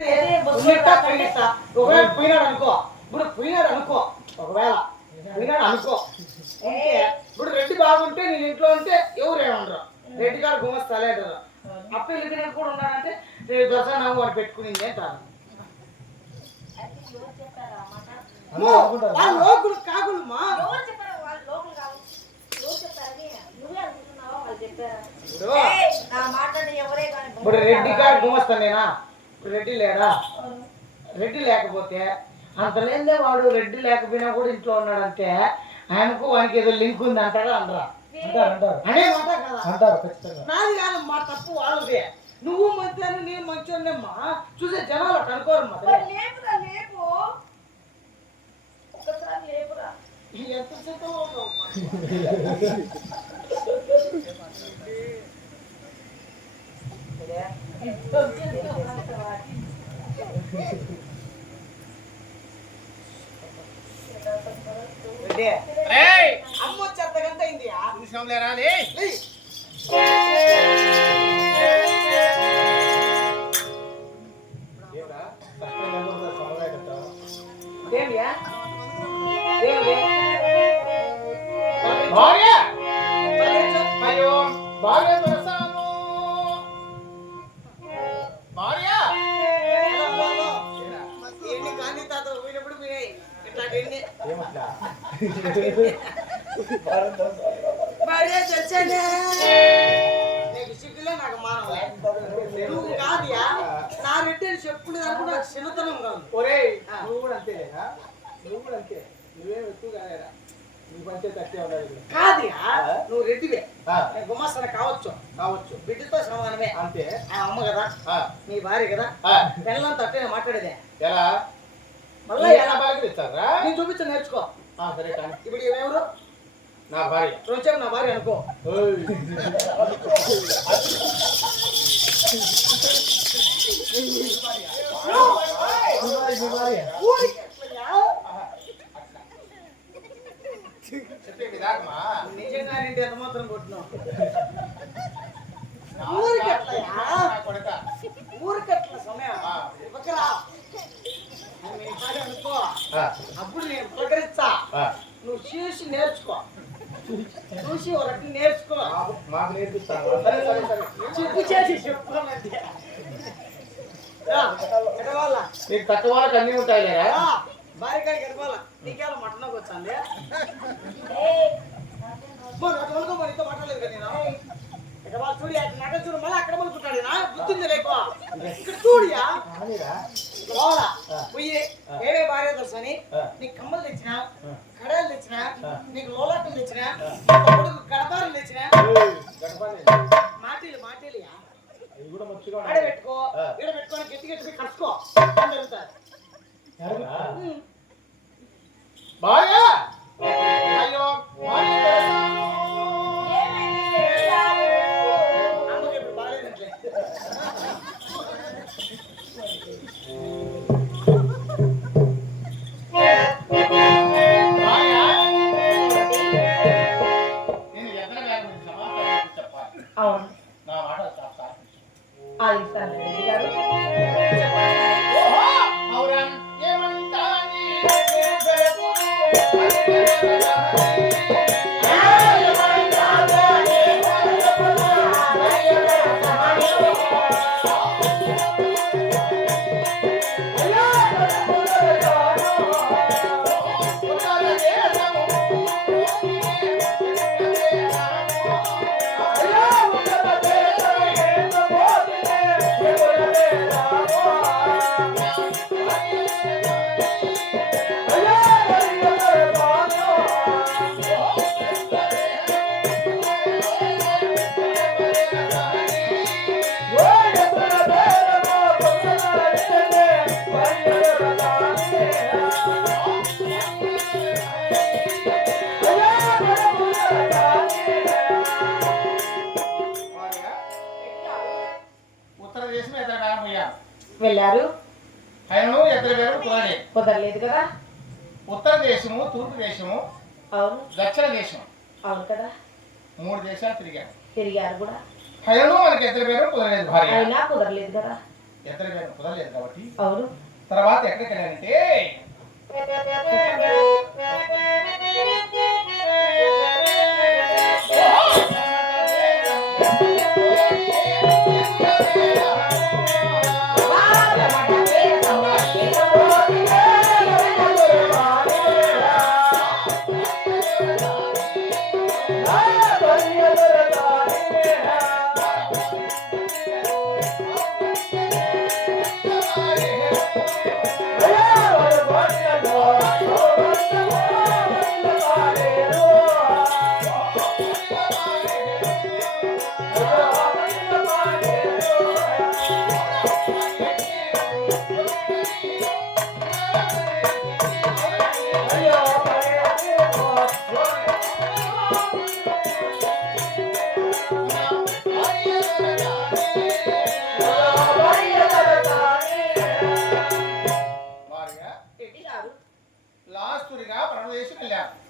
ఒకవేళ పోయినాడు అనుకో, ఇప్పుడు పోయినాడు అనుకో, ఒకవేళ పోయినాడు అనుకో, ఉంటే ఇప్పుడు రెడ్డి బాగుంటే నేను ఇంట్లో ఉంటే ఎవరు ఏమనరు, రెడ్డి గారు గుమస్తాలే అంటారు. అప్ప వెళ్ళిపోయినట్టు కూడా ఉన్నాడంటే రేపు దశ నవ్వు వాడు పెట్టుకునింది అంటారు. లోకులు కాకులు మా ఇప్పుడు రెడ్డి గారు గుమస్తానేనా, ఇప్పుడు రెడ్డి లేడా, రెడ్డి లేకపోతే అంత లేదే వాడు రెడ్డి లేకపోయినా కూడా ఇంట్లో ఉన్నాడంటే ఆయనకు వానికి ఏదో లింక్ ఉంది అంటారా అనరా? అనే మాట కదా నాది కాదు మా తప్పు వాళ్ళదే. నువ్వు మంచి నేను మంచోన్నమ్మా చూసే జనాలు అట్లా అనుకోరు. ఎంత చేతలో అమ్మ వచ్చేంత గంట అయింది. సిగ్గులే నాకు మానవ నువ్వు కాదుయా నా రెడ్డి అని చెప్పుకునే దానికి నాకు చిన్నతనం కాదు. ఒరే నువ్వు కూడా అంతేనా, నువ్వు కూడా అంతే, నువ్వేం ఎక్కువ కాదేరా, నీ పంచాయతీ అట్టే ఉండాలి. కాదుయా నువ్వు రెడ్డివే, గుమాస్తన కావచ్చు కావచ్చు, బిడ్డతో సమానమే అంతే. ఆ అమ్మ కదా నీ భార్య కదా, పిల్లలంతా అట్టే మాట్లాడేదే. ఎలా మళ్ళీ ఎలా బాగా ఇస్తారా నేను చూపించు నేర్చుకో. సరే కానీ ఇప్పుడు ఏమెవరు నా భార్య, రోజు నా భార్య అనుకో. నిజంగా ఎంత మాత్రం కొట్టినావు ఊరికట్ల సమయం అనుకో. అప్పుడు నేను ప్రకరిస్తా, నువ్వు చూసి నేర్చుకో, చూసి ఒక రకం నేర్చుకో. మాకు నేర్పిస్తాను చెప్పు చేసి చెప్పుకోనంటే నీకు తక్కువ వాళ్ళకి అన్నీ ఉంటాయి లేదా భార్య కాడికి వెళ్ళిపోవాలా. నీకేమో మటన్ వచ్చాండి మరి ఇంత మాట్లాడలేదు కదా నేను. ఇక్కడ వాళ్ళు చూడి నగ చూడు మళ్ళీ అక్కడ మలుపుతాడు నా బుద్ధింది రేపు. ఇక్కడ చూడియా పోవాలా పోయి ఏడే భార్య తెలుసని నీకు కమ్మలు తెచ్చినా, కడాలు తెచ్చినా, నీకు లోలాటలు తెచ్చినా, కొడుకు గడపాలు తెచ్చినా, మాటీలు మాటీలుయా ఆడ పెట్టుకో, ఈడ పెట్టుకొని గట్టి గట్టి కట్టుకో జరుగుతారు. బాగా అయ్యో అమ్మకి ఇప్పుడు బాగాలేదంటే వెళ్ళారు. కుదరలేదు కదా. ఉత్తర దేశము, తూర్పు దేశము, అవును దక్షిణ దేశం, అవును కదా, 3 దేశాలు తిరిగారు కూడా. అయినా మనకి ఇద్దరు పేరు కుదరలేదు భార్య. అయినా కుదరలేదు కదా. ఇద్దరు వేగం కుదరలేదు కాబట్టి అవును. తర్వాత ఎక్కడికి వెళ్ళానంటే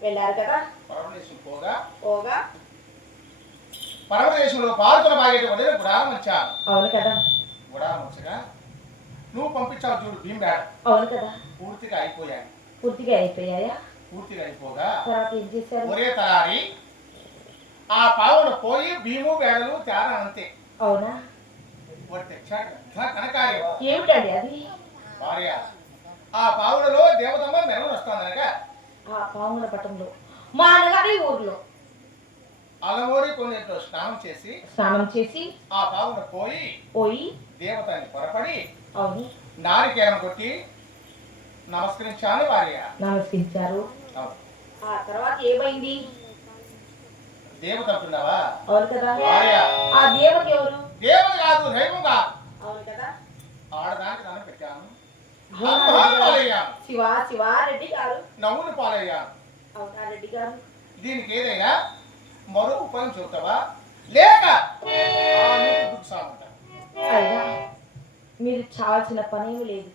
వెళ్ళారు కదా. పరమదేశంలో పార్కుల బాగేట వదిలి గుడారం వచ్చాను. అవును కదా. గుడారం వచ్చగా నువ్వు పంపించావు చూడు భీమ్ బ్యాడ్. అవును కదా. పూర్తిగా అయిపోయాయి. పూర్తిగా అయిపోయాయా? పూర్తిగా అయిపోగా తర్వాత ఏం చేశారు? ఒరే తలారి ఆ పావును పోయి భీము బేడలు తేడా అంతే. అవునా? వాడు తెచ్చాడు కనకార్యం. ఏమిటండి అది? భార్య ఆ పావులలో దేవతమ్మ మెరవని వస్తానక ఆ పావుల పట్టంలో మా అన్నగారి ఊర్లో అలమోరి కొన్నింటిలో స్నానం చేసి ఆ పావును పోయి దేవతని పొరపడి అవును నారికేరం కొట్టి నమస్కరించాను. భార్య నమస్కరించారు. ఆ తర్వాత ఏమైంది? దేవత అంటున్నావా? అవును కదా. భార్య ఆ దేవత ఎవరు? దేవత కాదు, దైవం కాదు. అవును కదా. ఆడదానికి దండం పెట్టాను. శివ శివారెడ్డి గారు నవ్వును పాలయ్యాను. అవునా రెడ్డి గారు? దీనికి ఏదైనా మరో ఉపాయం చెబుతావా లేక అయినా మీరు చావాల్సిన పనేమి లేదు.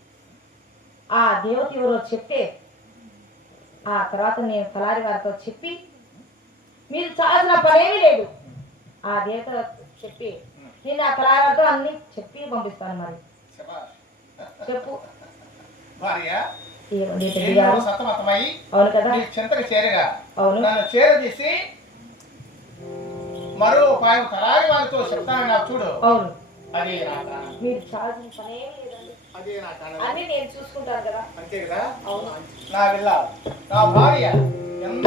ఆ దేవత ఎవరో చెప్తే ఆ తర్వాత నేను తలారి వారితో చెప్పి మీరు చావాల్సిన పనేమి లేదు. ఆ దేవత చెప్పి నేను ఆ తలారి వారితో అన్ని చెప్పి పంపిస్తాను. మరి చెప్పు భార్య. సతమతమై అవును కదా చింతకు చేరగా అవును నన్ను చేరదీసి మరో ఉపాయం తలారి వారితో చెప్తాను. నాకు చూడు. అవును అదే మీరు చావాల్సిన పనేమి లేదండి. అదే అన్ని నేను చూసుకుంటాను కదా. అంతే కదా. అవును నా పిల్ల నా భార్య ఎంత